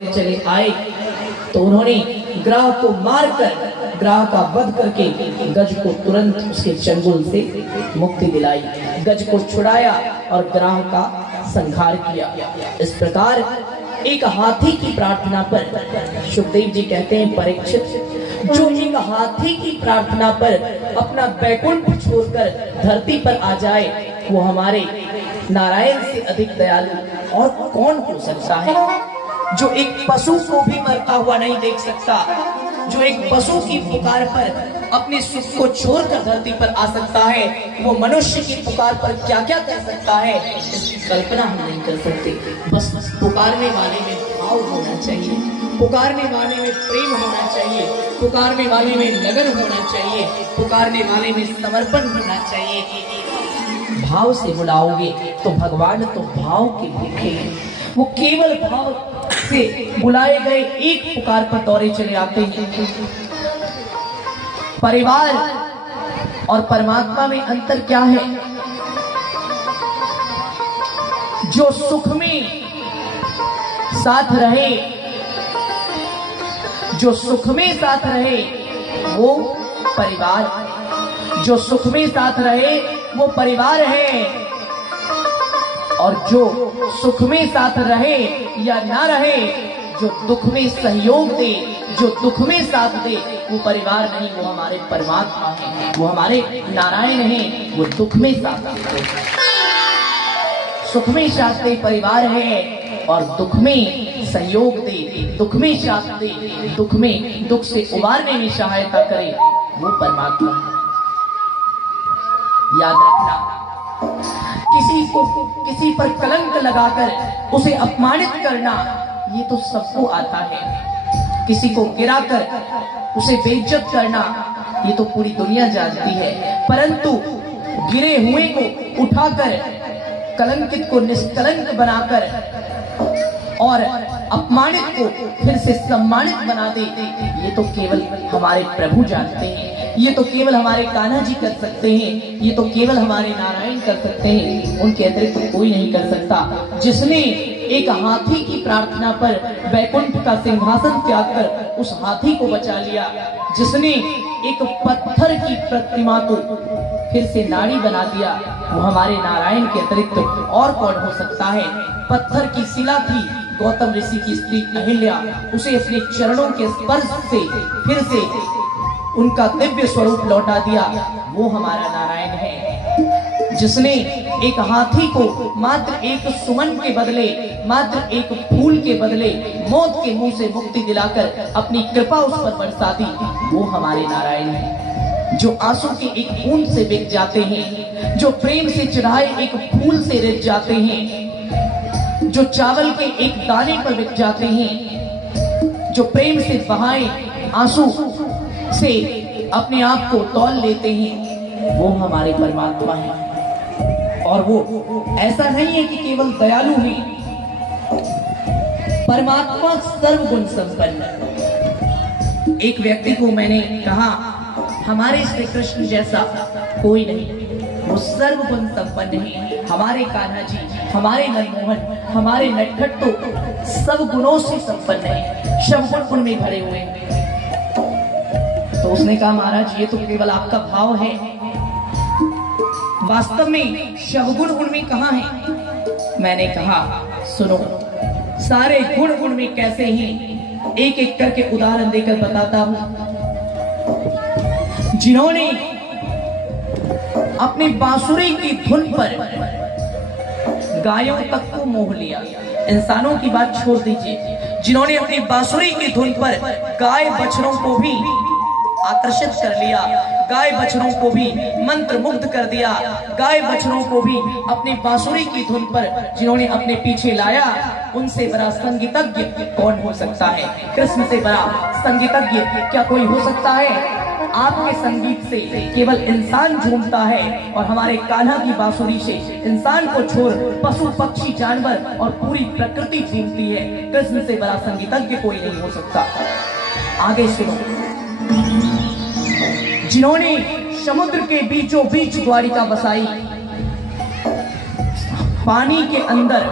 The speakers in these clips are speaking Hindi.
चले आए तो उन्होंने ग्राह को मारकर, ग्राह का वध करके गज को तुरंत उसके चंगुल से मुक्ति दिलाई, गज को छुड़ाया और ग्राह का संहार किया। इस प्रकार एक हाथी की प्रार्थना पर सुखदेव जी कहते हैं, परीक्षित, जो एक हाथी की प्रार्थना पर अपना बैकुंठ छोड़कर धरती पर आ जाए, वो हमारे नारायण से अधिक दयालु और कौन हो सकता है। जो एक पशु को भी मरता हुआ नहीं देख सकता, जो एक पशु की पुकार पर अपने सुख को छोड़कर धरती पर आ सकता है, वो मनुष्य की पुकार पर क्या क्या कर सकता है, इसकी कल्पना हम नहीं कर सकते। बस पुकारने वाले में भाव होना चाहिए, पुकारने वाले में प्रेम होना चाहिए, पुकारने वाले में लगन होना चाहिए, पुकारने वाले में समर्पण होना चाहिए। भाव से बुलाओगे तो भगवान तो भाव के भूखे हैं, वो केवल भाव से बुलाए गए एक पुकार पर दौड़े चले आते हैं। परिवार और परमात्मा में अंतर क्या है? जो सुख में साथ रहे, जो सुख में साथ रहे वो परिवार, जो सुख में साथ रहे वो परिवार है, और जो सुख में साथ रहे या ना रहे, जो दुख में सहयोग दे, जो दुख में साथ दे, वो परिवार नहीं, वो हमारे परमात्मा है, वो हमारे नारायण हैं, वो दुख में साथ दे। सुख में साथ दे परिवार है, और दुख में सहयोग दे, दुख में साथ दे, दुख में दुख से उबारने में सहायता करे, वो परमात्मा है। याद रखना, किसी पर कलंक लगाकर उसे अपमानित करना, ये तो सबको आता है। किसी को गिराकर उसे बेइज्जत करना, ये तो पूरी दुनिया जानती है। परंतु गिरे हुए को उठाकर, कलंकित को निष्कलंक बनाकर और अपमानित को फिर से सम्मानित बना दे, ये तो केवल हमारे प्रभु जानते हैं, ये तो केवल हमारे कान्हा जी कर सकते हैं, ये तो केवल हमारे नारायण कर सकते हैं, उनके अतिरिक्त कोई नहीं कर सकता। जिसने एक हाथी की प्रार्थना पर वैकुंठ का सिंहासन त्याग कर उस हाथी को बचा लिया, जिसने एक पत्थर की प्रतिमा को फिर से नाड़ी बना दिया, वो हमारे नारायण के अतिरिक्त और कौन हो सकता है। पत्थर की शिला थी गौतम ऋषि की स्त्री अहिल्या, उसे अपने चरणों के स्पर्श से फिर से उनका दिव्य स्वरूप लौटा दिया, वो हमारा नारायण है। जिसने एक हाथी को मात्र एक सुमन के बदले, मात्र एक फूल के बदले मौत के मुंह से मुक्ति दिलाकर अपनी कृपा उस पर बरसा दी, वो हमारे नारायण है। जो आंसू के एक बूंद से बिक जाते हैं, जो प्रेम से चढ़ाए एक फूल से रिझ जाते हैं, जो चावल के एक दाने पर बिक जाते हैं, जो प्रेम से बहाए आंसू से अपने आप को तौल लेते हैं, वो हमारे परमात्मा है। और वो ऐसा नहीं है कि केवल दयालु है, परमात्मा सर्वगुण संपन्न। एक व्यक्ति को मैंने कहा, हमारे श्री कृष्ण जैसा कोई नहीं, वो सर्वगुण संपन्न है। हमारे कान्हा जी, हमारे मनमोहन, हमारे नटखट तो सब गुणों से संपन्न है, सब गुण में भरे हुए हैं। तो उसने कहा, महाराज ये तो केवल आपका भाव है, वास्तव में शवगुण उनमें कहाँ है? मैंने कहा, सुनो, सारे गुण उनमें कैसे हैं, एक एक करके उदाहरण देकर बताता हूं। जिन्होंने अपनी बांसुरी की धुन पर गायों तक को मोह लिया, इंसानों की बात छोड़ दीजिए, जिन्होंने अपनी बांसुरी की धुन पर गाय बछड़ों को भी आकर्षित कर लिया, गाय बछड़ों को भी मंत्र मुग्ध कर दिया, गाय बछड़ों को भी अपनी बांसुरी की धुन पर जिन्होंने अपने पीछे लाया, उनसे बड़ा संगीतज्ञ कौन हो सकता है? कृष्ण से बड़ा संगीतज्ञ क्या कोई हो सकता है? आपके संगीत से केवल इंसान झूमता है, और हमारे कान्हा की बांसुरी से इंसान को छोड़ पशु पक्षी जानवर और पूरी प्रकृति झूमती है। कृष्ण से बड़ा संगीतज्ञ कोई नहीं हो सकता। आगे सुनो, जिन्होंने समुद्र के बीचों बीच द्वारिका बसाई, पानी के अंदर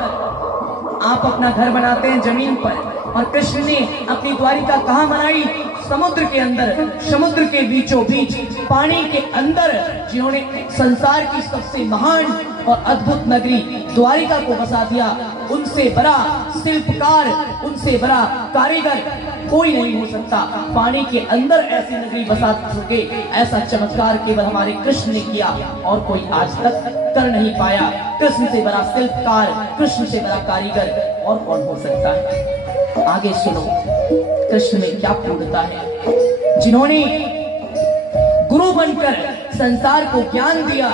आप अपना घर बनाते हैं जमीन पर, और कृष्ण ने अपनी द्वारिका कहाँ बनाई? समुद्र के अंदर, समुद्र के बीचों बीच, पानी के अंदर, जिन्होंने संसार की सबसे महान और अद्भुत नगरी द्वारिका को बसा दिया। उनसे बड़ा शिल्पकार, उनसे बड़ा कारीगर कोई नहीं हो सकता। पानी के अंदर ऐसी नगरी बसा सके, ऐसा चमत्कार केवल हमारे कृष्ण ने किया और कोई आज तक कर नहीं पाया। कृष्ण से बड़ा शिल्पकार, कृष्ण से बड़ा कारीगर और कौन हो सकता है? आगे सुनो, कृष्ण में क्या पूर्णता है। जिन्होंने गुरु बनकर संसार को ज्ञान दिया,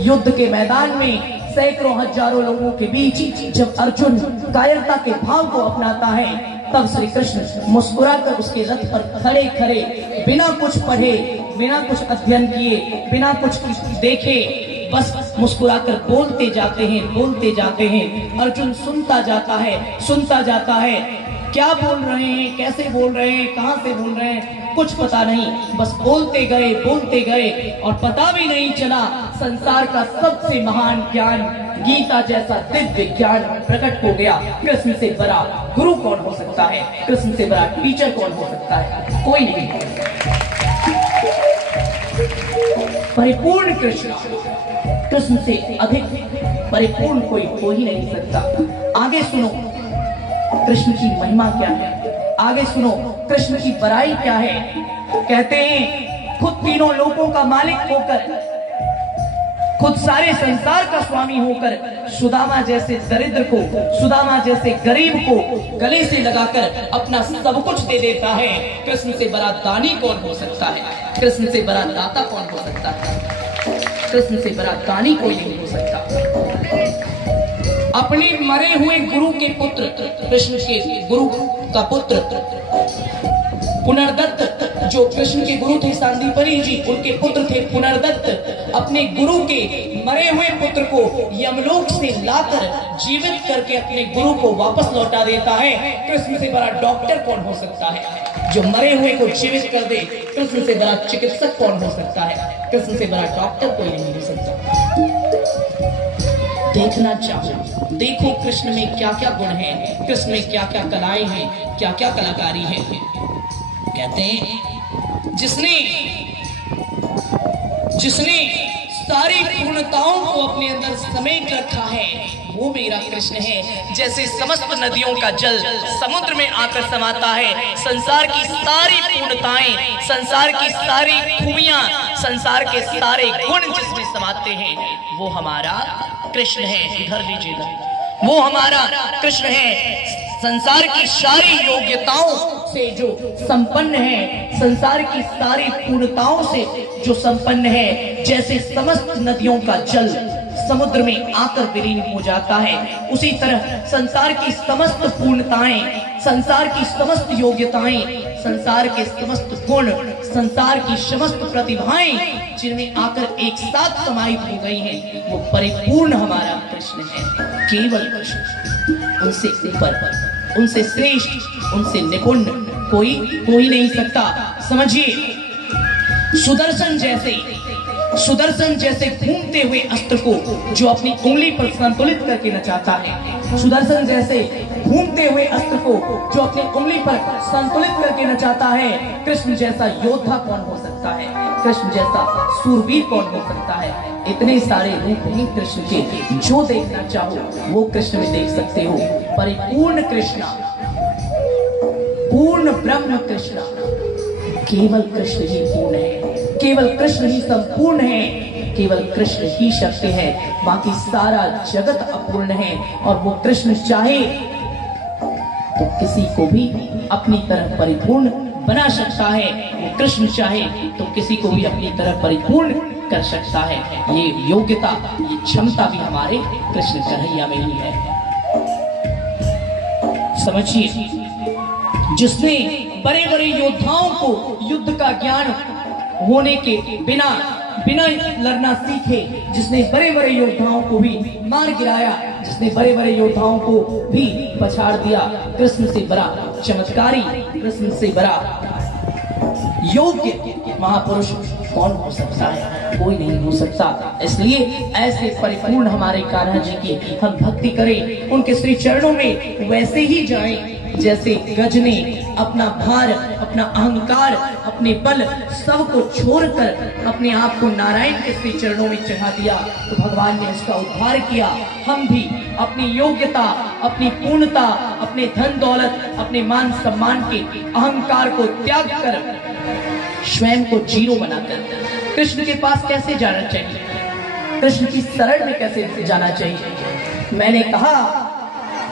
युद्ध के मैदान में सैकड़ों हजारों लोगों के बीच जब अर्जुन कायरता के भाव को अपनाता है, तब श्री कृष्ण मुस्कुराकर उसके रथ पर खड़े खड़े, बिना कुछ पढ़े, बिना कुछ अध्ययन किए, बिना कुछ देखे, बस मुस्कुराकर बोलते जाते हैं, बोलते जाते हैं। अर्जुन सुनता जाता है, सुनता जाता है। क्या बोल रहे हैं, कैसे बोल रहे हैं, कहां से बोल रहे हैं, कुछ पता नहीं, बस बोलते गए और पता भी नहीं चला संसार का सबसे महान ज्ञान, गीता जैसा दिव्य ज्ञान प्रकट हो गया। कृष्ण से बड़ा गुरु कौन हो सकता है? कृष्ण से बड़ा टीचर कौन हो सकता है? कोई नहीं। परिपूर्ण कृष्ण, कृष्ण से अधिक परिपूर्ण कोई हो ही नहीं सकता। आगे सुनो कृष्ण की महिमा क्या है, आगे सुनो कृष्ण की बड़ाई क्या है। कहते हैं खुद तीनों लोकों का मालिक होकर, खुद सारे संसार का स्वामी होकर, सुदामा जैसे दरिद्र को, सुदामा जैसे गरीब को गले से लगाकर अपना सब कुछ दे देता है। कृष्ण से बड़ा दानी कौन हो सकता है? कृष्ण से बड़ा दाता कौन हो सकता है? कृष्ण से बड़ा दानी कोई नहीं हो सकता। अपने मरे हुए गुरु के पुत्र, कृष्ण के गुरु का पुत्र पुनर्दत्त, जो कृष्ण के गुरु थे सांदीपनि जी, उनके पुत्र थे पुनर्दत्त, अपने गुरु के मरे हुए पुत्र को यमलोक से लाकर जीवित करके अपने गुरु को वापस लौटा देता है। कृष्ण से बड़ा डॉक्टर कौन हो सकता है, जो मरे हुए को जीवित कर दे? कृष्ण से बड़ा चिकित्सक कौन हो सकता है? कृष्ण से बड़ा डॉक्टर कोई नहीं हो सकता। देखना चाहो, देखो कृष्ण में क्या क्या गुण हैं, कृष्ण में क्या क्या कलाएं हैं, क्या क्या कलाकारी है। कहते हैं जिसने सारी पूर्णताओं को अपने अंदर समेट रखा है, वो मेरा कृष्ण है। जैसे समस्त नदियों का जल समुद्र में आकर समाता है, संसार की सारी पूर्णताएं, संसार की सारी खूबियां, संसार के सारे गुण जिसमें समाते हैं, वो हमारा कृष्ण है। इधर लीजिए, वो हमारा कृष्ण है। संसार की सारी योग्यताओं से जो संपन्न है, संसार की सारी पूर्णताओं से जो संपन्न है, जैसे समस्त नदियों का जल समुद्र में आकर विलीन हो जाता है, उसी तरह संसार की समस्त पूर्णताएं, संसार की समस्त योग्यताएं, संसार के समस्त गुण, संसार की समस्त प्रतिभाएं जिनमें आकर एक साथ समाहित हो गई हैं, वो परिपूर्ण हमारा कृष्ण है। केवल कृष्ण, उनसे ऊपर, उनसे श्रेष्ठ, उनसे निपुण कोई नहीं सकता। समझिए, सुदर्शन जैसे घूमते हुए अस्त्र को जो अपनी उंगली पर संतुलित करके नचाता है, सुदर्शन जैसे घूमते हुए अस्त्र को जो अपनी उंगली पर संतुलित करके नचाता है, कृष्ण जैसा योद्धा कौन हो सकता है? कृष्ण जैसा सूरवीर कौन हो सकता है? इतने सारे रूप हैं कृष्ण के, जो देखना चाहो वो कृष्ण में देख सकते हो। परिपूर्ण कृष्ण, पूर्ण ब्रह्म कृष्ण, केवल कृष्ण ही पूर्ण है, केवल कृष्ण ही संपूर्ण है, केवल कृष्ण ही शक्ति है, बाकी सारा जगत अपूर्ण है। और वो कृष्ण चाहे तो किसी को भी अपनी तरह परिपूर्ण बना सकता है, वो कृष्ण चाहे तो किसी को भी अपनी तरह परिपूर्ण कर सकता है। ये योग्यता, ये क्षमता भी हमारे कृष्ण कन्हैया में ही है। समझिए, जिसने बड़े बड़े योद्धाओं को युद्ध का ज्ञान होने के बिना लड़ना सीखे, जिसने बड़े बड़े योद्धाओं को भी मार गिराया, जिसने बड़े बड़े योद्धाओं को भी पछाड़ दिया, कृष्ण से बड़ा चमत्कारी, कृष्ण से बड़ा योग्य महापुरुष कौन हो सकता है? कोई नहीं हो सकता। इसलिए ऐसे परिपूर्ण हमारे कान्हा जी की हम भक्ति करें, उनके श्री चरणों में वैसे ही जाएं जैसे गज ने अपना भार, अपना अहंकार, अपने बल सब को छोड़कर अपने आप को नारायण के श्री चरणों में चढ़ा दिया, तो भगवान ने उसका उद्धार किया। हम भी अपनी योग्यता, अपनी पूर्णता, अपने धन दौलत, अपने मान सम्मान के अहंकार को त्याग कर स्वयं को जीरो बनाकर कृष्ण के पास कैसे जाना चाहिए, कृष्ण की शरण में कैसे जाना चाहिए। मैंने कहा,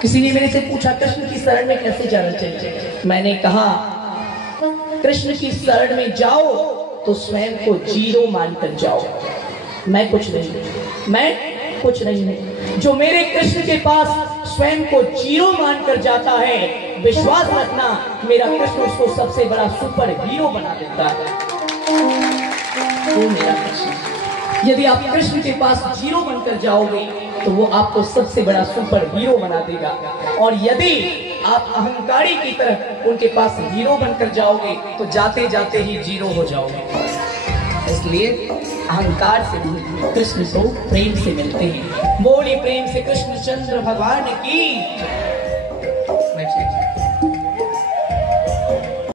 किसी ने मेरे से पूछा कृष्ण की शरण में कैसे जाना चाहिए। मैंने कहा, कृष्ण की शरण में जाओ तो स्वयं को जीरो मानकर जाओ। मैं कुछ नहीं हूं। जो मेरे कृष्ण के पास स्वयं को जीरो मानकर जाता है, विश्वास रखना मेरा कृष्ण उसको सबसे बड़ा सुपर हीरो बना देता है। वो मेरा कृष्ण, यदि आप कृष्ण के पास जीरो बनकर जाओगे तो वो आपको सबसे बड़ा सुपर हीरो बना देगा, और यदि आप अहंकारी की तरह उनके पास हीरो बनकर जाओगे तो जाते जाते ही जीरो हो जाओगे। इसलिए अहंकार से नहीं, कृष्ण को प्रेम से मिलते हैं। बोली प्रेम से कृष्णचंद्र भगवान की।